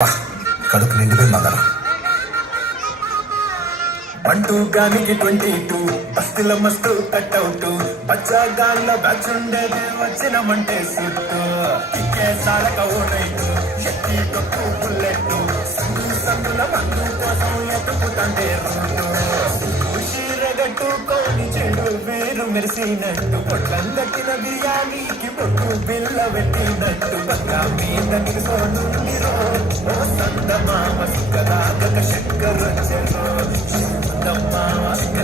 కడుపు నిండిపోయి మంగళం 1-2 22 బస్తిల మస్తు కట్అవుట్ బచ్చాగాళ్ళ బ్యాచ్ ఉండేది వచ్చినమంటే సుట్టు ఇక్కే సాలక ఓ రైట్ ఎత్తి తొక్కు బుల్లెట్ సందుల మందు కోసం ఎత్తుకుతంటే రూటు చెడు వేరు మెరిసినట్టు పొట్లం దక్కిన బిర్యానీకి పొట్టు బిల్ల పెట్టినట్టు పక్కా మీద నిలుసోను ఓ సందమామ సుఖదాగక శంకర్ వచ్చెను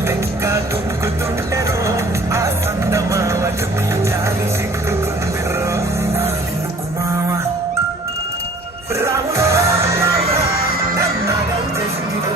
లెక్క దుంకుతుంటెరో ఆ సందమావ చుట్టి జాలి సిక్కుకుందిరో కుమావ రాములో నన్నగం చేసిందిరో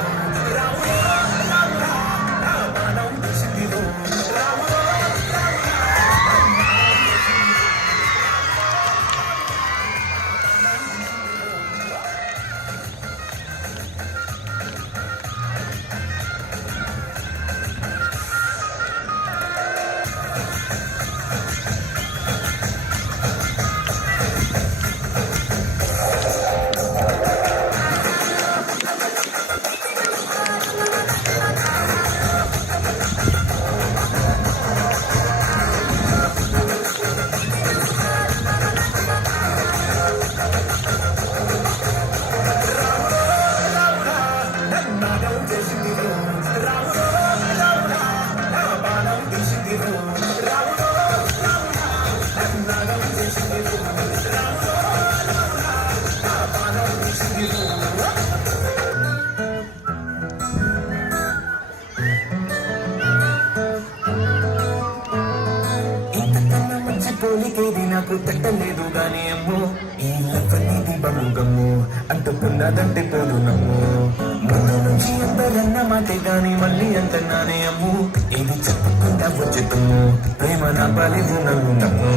పోలికేది నాకు తట్టలేదు గాని అమ్మో ఈ లవ్వనేది బలుగమ్ము అంటుకున్నదంటే పోదు నమ్ము ముందు నుంచి అందరన్న మాటే గాని మళ్ళీ అంటున్నానే అమ్ము ఇది చెప్పకుండా వచ్చేతమ్ము ప్రేమ నా బలివు నన్ను నమ్ము